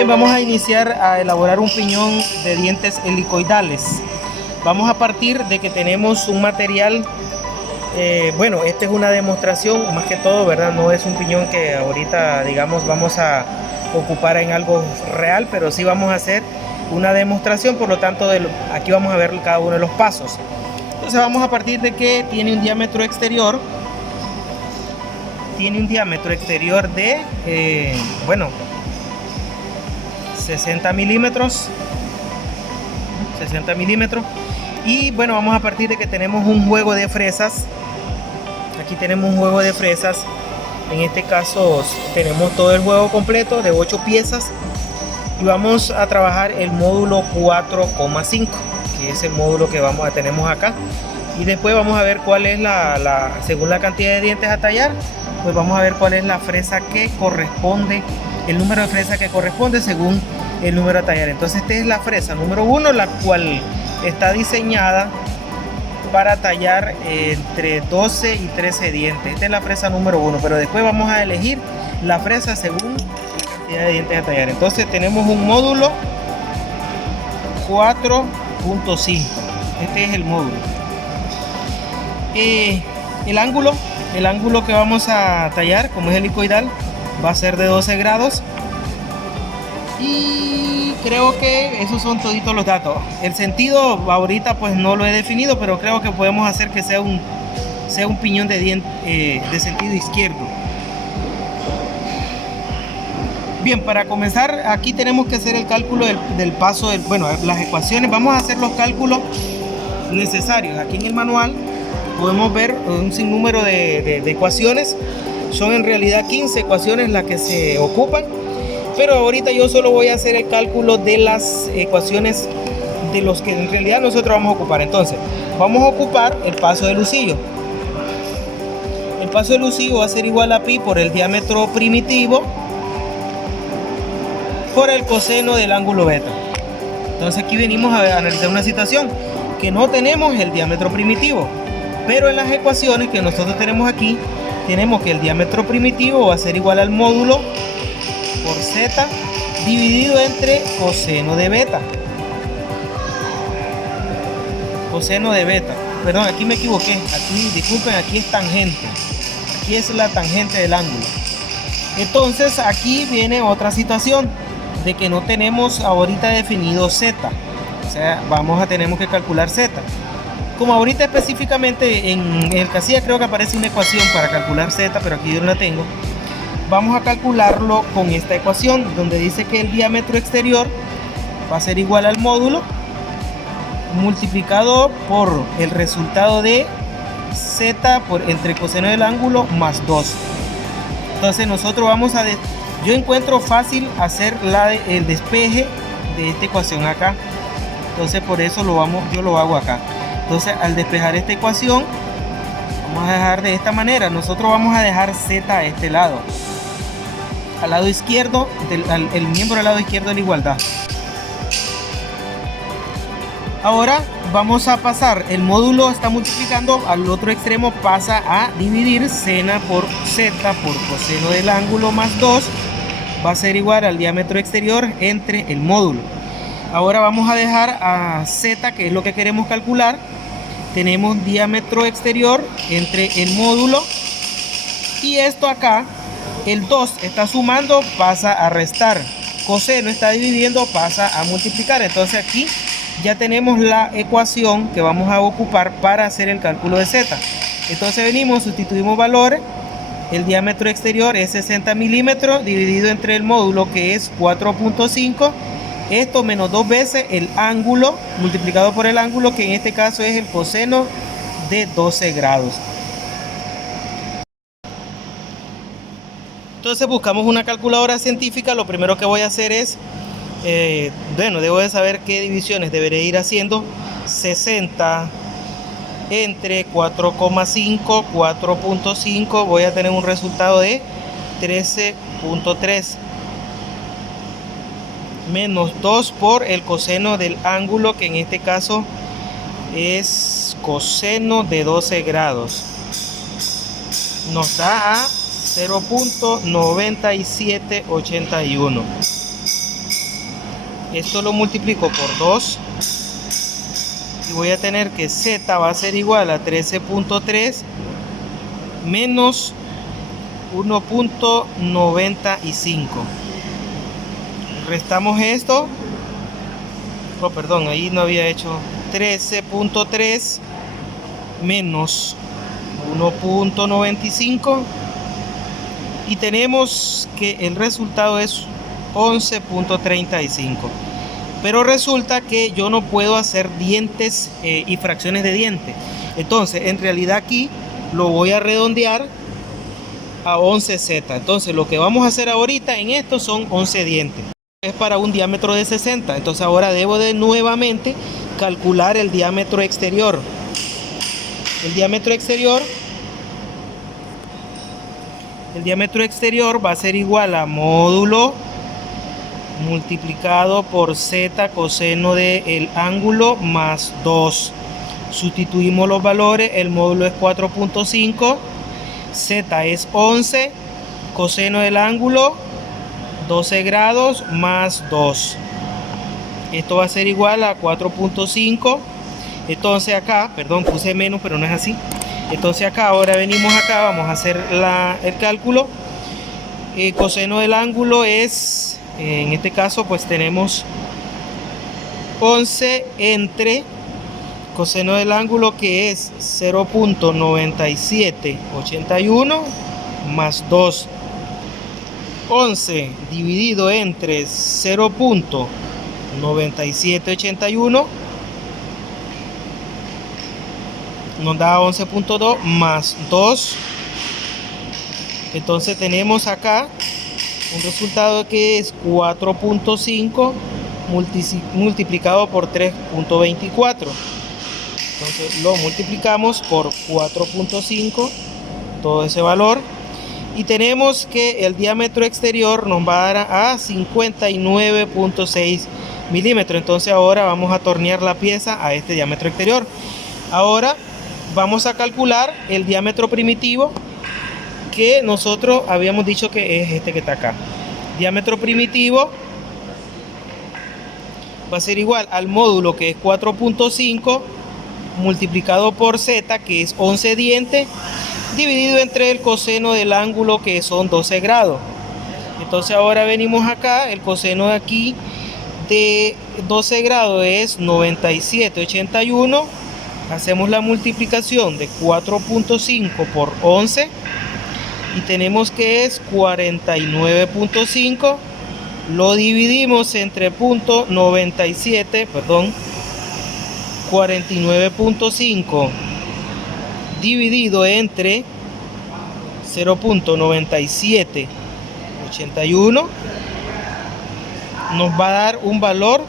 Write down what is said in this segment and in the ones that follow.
Bien, vamos a iniciar a elaborar un piñón de dientes helicoidales. Vamos a partir de que tenemos un material, bueno, esta es una demostración más que todo, ¿verdad? No es un piñón que ahorita, digamos, vamos a ocupar en algo real, pero sí vamos a hacer una demostración, por lo tanto, aquí vamos a ver cada uno de los pasos. Entonces vamos a partir de que tiene un diámetro exterior. De, bueno, 60 milímetros. Y bueno, vamos a partir de que tenemos un juego de fresas. Aquí tenemos un juego de fresas. En este caso tenemos todo el juego completo de 8 piezas. Y vamos a trabajar el módulo 4,5, que es el módulo que tenemos acá. Y después vamos a ver cuál es según la cantidad de dientes a tallar, pues vamos a ver cuál es la fresa que corresponde, el número de fresa que corresponde según el número a tallar. Entonces esta es la fresa número 1, la cual está diseñada para tallar entre 12 y 13 dientes. Esta es la fresa número 1, pero después vamos a elegir la fresa según la cantidad de dientes a tallar. Entonces tenemos un módulo 4.5. Este es el módulo. El ángulo que vamos a tallar, como es helicoidal, va a ser de 12 grados. Y creo que esos son toditos los datos. El sentido ahorita pues no lo he definido, pero creo que podemos hacer que sea un piñón de diente de sentido izquierdo. Bien, para comenzar aquí tenemos que hacer el cálculo del paso bueno, las ecuaciones. Vamos a hacer los cálculos necesarios. Aquí en el manual podemos ver un sinnúmero de ecuaciones. Son en realidad 15 ecuaciones las que se ocupan, pero ahorita yo solo voy a hacer el cálculo de las ecuaciones de los que en realidad nosotros vamos a ocupar. Entonces vamos a ocupar el paso de Lucillo. El paso de Lucillo va a ser igual a pi por el diámetro primitivo por el coseno del ángulo beta. Entonces aquí venimos a analizar una situación que no tenemos el diámetro primitivo, pero en las ecuaciones que nosotros tenemos aquí, tenemos que el diámetro primitivo va a ser igual al módulo por z dividido entre coseno de beta. Coseno de beta. Perdón, aquí me equivoqué. Aquí, disculpen, aquí es tangente. Aquí es la tangente del ángulo. Entonces aquí viene otra situación de que no tenemos ahorita definido z. O sea, tenemos que calcular z. Como ahorita específicamente en el casilla creo que aparece una ecuación para calcular z, pero aquí yo no la tengo. Vamos a calcularlo con esta ecuación, donde dice que el diámetro exterior va a ser igual al módulo multiplicado por el resultado de z entre coseno del ángulo más 2. Entonces nosotros yo encuentro fácil hacer el despeje de esta ecuación acá. Entonces por eso yo lo hago acá. Entonces al despejar esta ecuación, vamos a dejar de esta manera. Nosotros vamos a dejar z a este lado. Al lado izquierdo, el miembro del lado izquierdo de la igualdad. Ahora vamos a pasar, el módulo está multiplicando, al otro extremo pasa a dividir seno por z por coseno del ángulo más 2. Va a ser igual al diámetro exterior entre el módulo. Ahora vamos a dejar a z, que es lo que queremos calcular. Tenemos diámetro exterior entre el módulo. Y esto acá, el 2 está sumando, pasa a restar. Coseno está dividiendo, pasa a multiplicar. Entonces aquí ya tenemos la ecuación que vamos a ocupar para hacer el cálculo de z. Entonces venimos, sustituimos valores. El diámetro exterior es 60 milímetros dividido entre el módulo, que es 4.5. Esto menos 2 veces el ángulo multiplicado por el ángulo, que en este caso es el coseno de 12 grados. Entonces buscamos una calculadora científica. Lo primero que voy a hacer es, bueno, debo de saber qué divisiones deberé ir haciendo. 60 entre 4,5, 4.5, voy a tener un resultado de 13.3. Menos 2 por el coseno del ángulo, que en este caso es coseno de 12 grados. Nos da a 0.9781. Esto lo multiplico por 2 y voy a tener que Z va a ser igual a 13.3 menos 1.95. Restamos esto. Oh, perdón, ahí no había hecho. 13.3 menos 1.95 y tenemos que el resultado es 11.35. Pero resulta que yo no puedo hacer dientes y fracciones de diente. Entonces, en realidad aquí lo voy a redondear a 11Z. Entonces, lo que vamos a hacer ahorita en esto son 11 dientes. Es para un diámetro de 60. Entonces, ahora debo de nuevamente calcular el diámetro exterior. El diámetro exterior va a ser igual a módulo multiplicado por Z coseno del ángulo más 2. Sustituimos los valores, el módulo es 4.5, Z es 11, coseno del ángulo 12 grados más 2. Esto va a ser igual a 4.5. Entonces acá, perdón, puse menos, pero no es así. Entonces acá, ahora venimos acá, vamos a hacer el cálculo. El coseno del ángulo es, en este caso, pues tenemos 11 entre coseno del ángulo, que es 0.9781 más 2. 11 dividido entre 0.9781 nos da 11.2 más 2. Entonces tenemos acá un resultado que es 4.5 multiplicado por 3.24. Entonces lo multiplicamos por 4.5, todo ese valor, y tenemos que el diámetro exterior nos va a dar a 59.6 milímetros. Entonces ahora vamos a tornear la pieza a este diámetro exterior. Ahora vamos a calcular el diámetro primitivo, que nosotros habíamos dicho que es este que está acá. Diámetro primitivo va a ser igual al módulo, que es 4.5 multiplicado por Z, que es 11 dientes, dividido entre el coseno del ángulo, que son 12 grados. Entonces ahora venimos acá, el coseno de aquí de 12 grados es 97.81. Hacemos la multiplicación de 4.5 por 11 y tenemos que es 49.5. Lo dividimos entre 49.5 dividido entre 0.9781 nos va a dar un valor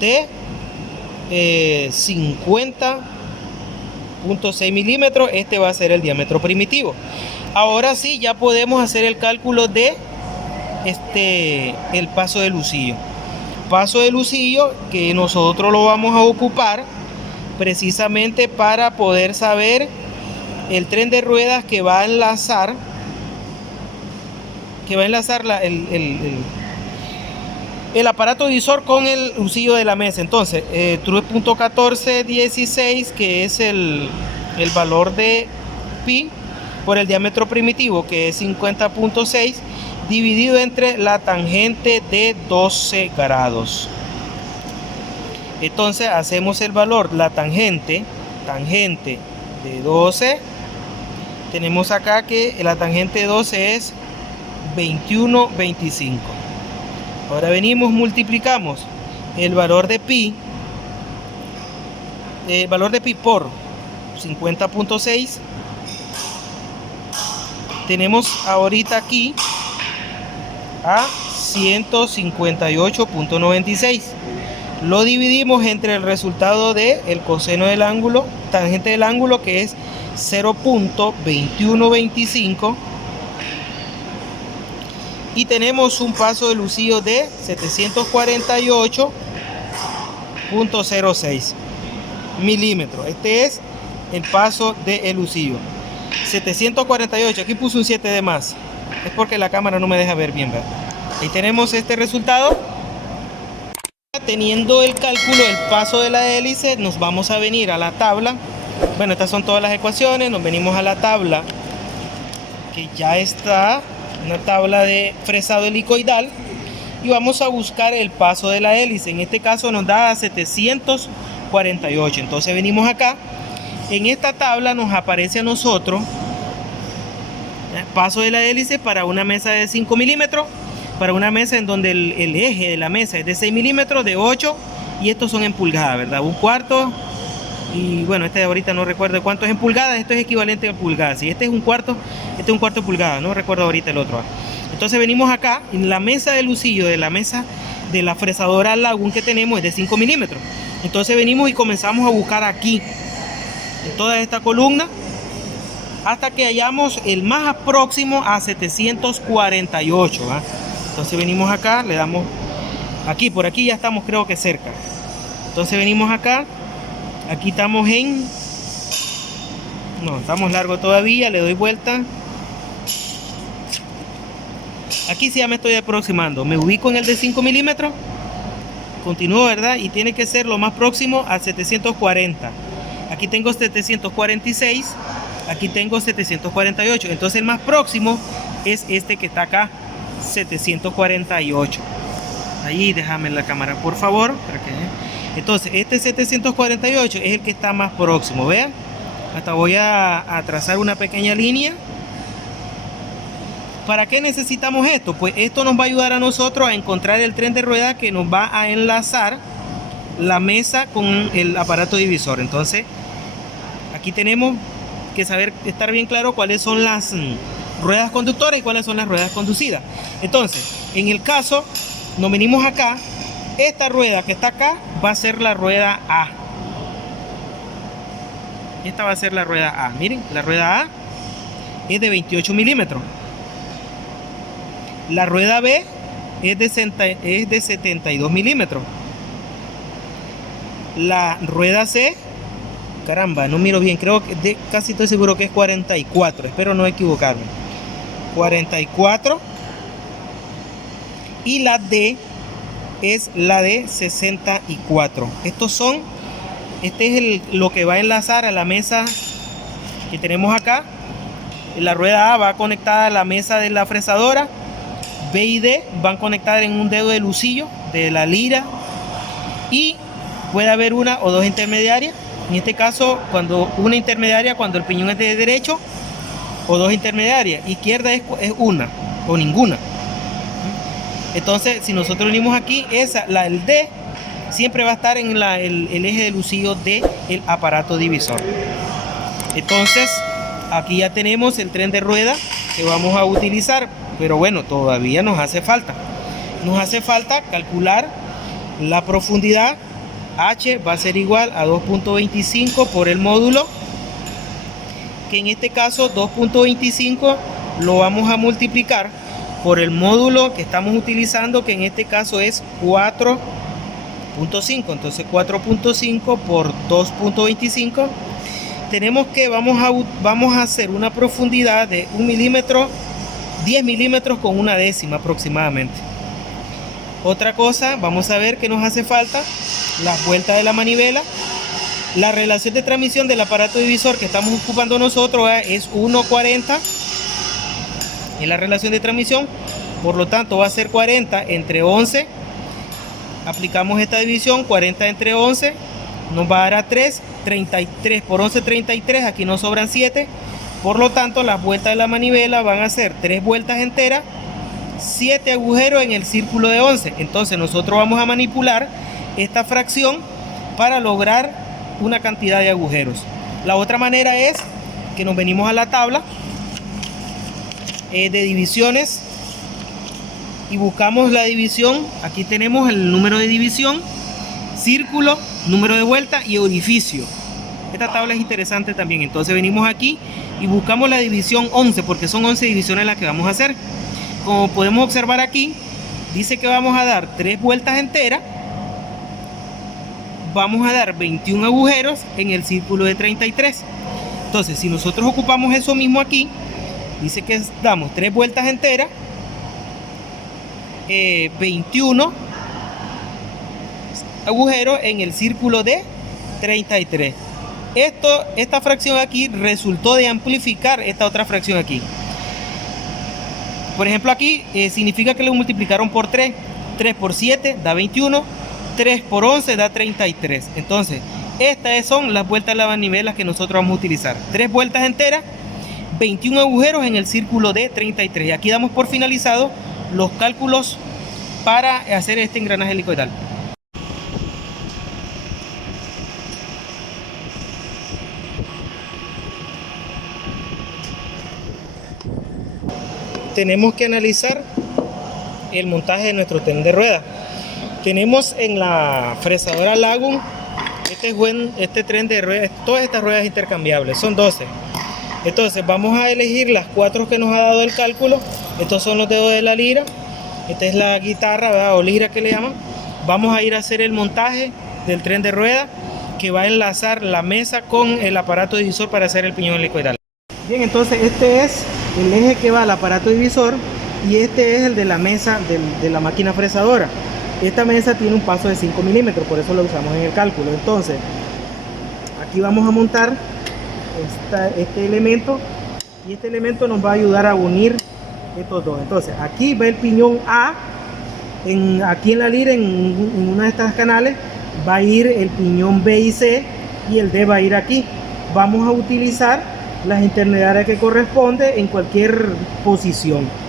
de 50.6 milímetros. Este va a ser el diámetro primitivo. Ahora sí, ya podemos hacer el cálculo de el paso de lucillo. Paso de lucillo que nosotros lo vamos a ocupar precisamente para poder saber el tren de ruedas que va a enlazar el aparato divisor con el lucillo de la mesa. Entonces, 3.1416, que es el valor de pi por el diámetro primitivo, que es 50.6, dividido entre la tangente de 12 grados. Entonces hacemos el valor, la tangente de 12, tenemos acá que la tangente de 12 es 21.25. Ahora venimos, multiplicamos el valor de pi por 50.6. Tenemos ahorita aquí a 158.96. Lo dividimos entre el resultado de el coseno del ángulo, tangente del ángulo, que es 0.2125, y tenemos un paso de lucillo de 748.06 milímetros. Este es el paso de lucillo. 748, aquí puse un 7 de más, es porque la cámara no me deja ver bien, ¿verdad? Ahí tenemos este resultado. teniendo el cálculo del paso de la hélice, nos vamos a venir a la tabla. Bueno, estas son todas las ecuaciones. Nos venimos a la tabla que ya está, una tabla de fresado helicoidal, y vamos a buscar el paso de la hélice. En este caso nos da 748. Entonces venimos acá. En esta tabla nos aparece a nosotros paso de la hélice para una mesa de 5 milímetros, para una mesa en donde el eje de la mesa es de 6 milímetros, de 8, y estos son en pulgadas, ¿verdad? Un cuarto, y bueno, este de ahorita no recuerdo cuánto es en pulgadas. Esto es equivalente a pulgadas. Si este es un cuarto, este es un cuarto de pulgada, no recuerdo ahorita el otro. Entonces venimos acá, en la mesa de lucillo de la mesa de la fresadora Lagun que tenemos es de 5 milímetros. Entonces venimos y comenzamos a buscar aquí, en toda esta columna, hasta que hallamos el más próximo a 748. ¿va? Entonces venimos acá, le damos aquí, por aquí ya estamos creo que cerca. Entonces venimos acá, aquí estamos en, no, estamos largo todavía, le doy vuelta. Aquí sí ya me estoy aproximando, me ubico en el de 5 milímetros, continúo, ¿verdad? Y tiene que ser lo más próximo a 740. Aquí tengo 746, aquí tengo 748. Entonces el más próximo es este que está acá, 748. Ahí déjame la cámara, por favor. Entonces este 748 es el que está más próximo. Vean, hasta voy a trazar una pequeña línea. ¿Para qué necesitamos esto? Pues esto nos va a ayudar a nosotros a encontrar el tren de rueda que nos va a enlazar la mesa con el aparato divisor. Entonces aquí tenemos que estar bien claro cuáles son las ruedas conductoras y cuáles son las ruedas conducidas. Entonces, en el caso, nos venimos acá. Esta rueda que está acá va a ser la rueda A. Esta va a ser la rueda A. Miren, la rueda A es de 28 milímetros. La rueda B es de 72 milímetros. La rueda C, caramba, no miro bien, creo que casi estoy seguro que es 44, espero no equivocarme. 44. Y la D es la de 64. Este es lo que va a enlazar a la mesa que tenemos acá. La rueda A va conectada a la mesa de la fresadora. B y D van conectadas en un dedo de lucillo de la lira, y puede haber una o dos intermediarias. En este caso, una intermediaria cuando el piñón es de derecho, o dos intermediarias. Izquierda es una o ninguna. Entonces, si nosotros venimos aquí, el D siempre va a estar en el eje de lucillo del aparato divisor. Entonces, aquí ya tenemos el tren de rueda que vamos a utilizar. Pero bueno, todavía nos hace falta. Nos hace falta calcular la profundidad. H va a ser igual a 2.25 por el módulo, que en este caso 2.25 lo vamos a multiplicar por el módulo que estamos utilizando, que en este caso es 4.5. Entonces 4.5 por 2.25, tenemos que vamos a hacer una profundidad de 1 milímetro, 10 milímetros con una décima aproximadamente. Otra cosa, vamos a ver que nos hace falta las vueltas de la manivela. La relación de transmisión del aparato divisor que estamos ocupando nosotros es 1:40 en la relación de transmisión, por lo tanto va a ser 40 entre 11. Aplicamos esta división, 40 entre 11 nos va a dar a 3, 33 por 11, 33, aquí nos sobran 7. Por lo tanto, las vueltas de la manivela van a ser 3 vueltas enteras, 7 agujeros en el círculo de 11. Entonces nosotros vamos a manipular esta fracción para lograr una cantidad de agujeros. La otra manera es que nos venimos a la tabla de divisiones y buscamos la división. Aquí tenemos el número de división, círculo, número de vuelta y orificio. Esta tabla es interesante también. Entonces venimos aquí y buscamos la división 11, porque son 11 divisiones las que vamos a hacer. Como podemos observar aquí, dice que vamos a dar 3 vueltas enteras, vamos a dar 21 agujeros en el círculo de 33. Entonces, si nosotros ocupamos eso mismo aquí, dice que damos 3 vueltas enteras, 21 agujeros en el círculo de 33. Esta fracción aquí resultó de amplificar esta otra fracción aquí. Por ejemplo, aquí significa que lo multiplicaron por 3. 3 por 7 da 21. 3 por 11 da 33. Entonces, estas son las vueltas lavanivelas que nosotros vamos a utilizar. 3 vueltas enteras, 21 agujeros en el círculo de 33. Y aquí damos por finalizado los cálculos para hacer este engranaje helicoidal. Tenemos que analizar el montaje de nuestro tren de rueda. Tenemos en la fresadora Lagun este tren de ruedas, todas estas ruedas intercambiables, son 12. Entonces vamos a elegir las 4 que nos ha dado el cálculo. Estos son los dedos de la lira. Esta es la guitarra, ¿verdad? O lira que le llaman. Vamos a ir a hacer el montaje del tren de rueda que va a enlazar la mesa con el aparato divisor para hacer el piñón helicoidal. Bien, entonces este es el eje que va al aparato divisor y este es el de la mesa de la máquina fresadora. Esta mesa tiene un paso de 5 milímetros, por eso lo usamos en el cálculo. Entonces aquí vamos a montar este elemento y este elemento nos va a ayudar a unir estos dos. Entonces aquí va el piñón A, aquí en la lira, en una de estas canales va a ir el piñón B y C y el D va a ir aquí. Vamos a utilizar las intermediarias que corresponde en cualquier posición.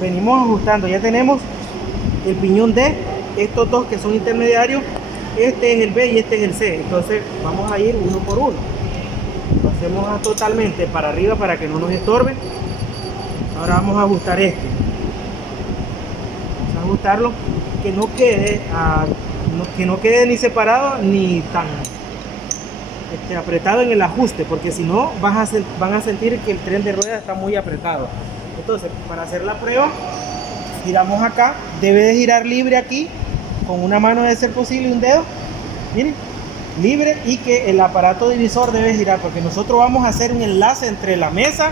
Venimos ajustando, ya tenemos el piñón D, estos dos que son intermediarios, este es el B y este es el C. Entonces vamos a ir uno por uno, lo hacemos totalmente para arriba para que no nos estorbe. Ahora vamos a ajustar este, vamos a ajustarlo que no quede ni separado ni tan apretado en el ajuste, porque si no van a sentir que el tren de ruedas está muy apretado. Entonces, para hacer la prueba, giramos acá, debe de girar libre aquí, con una mano de ser posible un dedo, miren, libre, y que el aparato divisor debe girar, porque nosotros vamos a hacer un enlace entre la mesa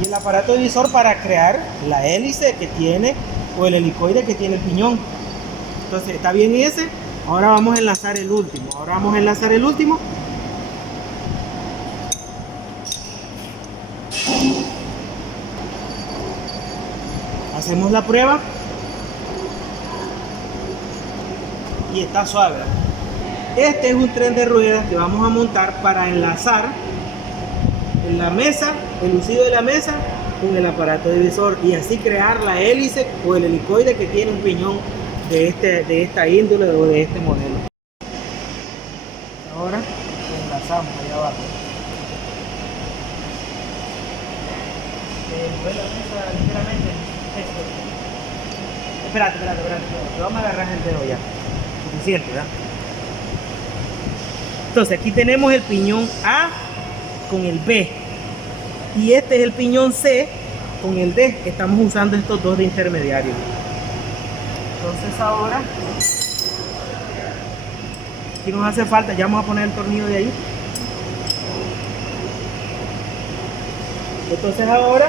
y el aparato divisor para crear la hélice que tiene, o el helicoide que tiene el piñón. Entonces, está bien ese. Ahora vamos a enlazar el último. Hacemos la prueba y está suave. Este es un tren de ruedas que vamos a montar para enlazar en la mesa, el lucido de la mesa con el aparato divisor y así crear la hélice o el helicoide que tiene un piñón de esta índole o de este modelo. Ahora enlazamos allá abajo. Mueve la mesa ligeramente. Espérate, vamos a agarrar el dedo ya, suficiente, ¿verdad? Entonces aquí tenemos el piñón A con el B y este es el piñón C con el D estamos usando estos dos de intermediario. Entonces ahora, aquí nos hace falta, ya vamos a poner el tornillo de ahí. Entonces ahora,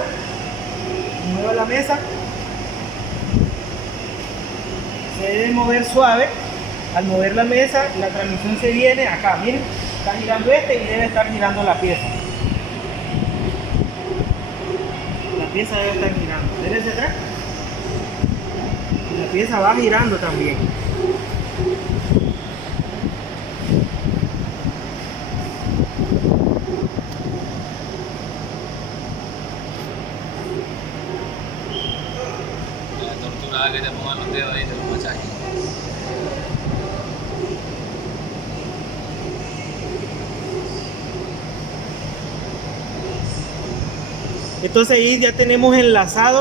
muevo la mesa. Se debe mover suave. Al mover la mesa, la transmisión se viene acá, miren, está girando este y debe estar girando la pieza. La pieza debe estar girando. Dele hacia atrás. Y la pieza va girando también. La tortura que te pongan los dedos ahí de los masajes. Entonces ahí ya tenemos enlazado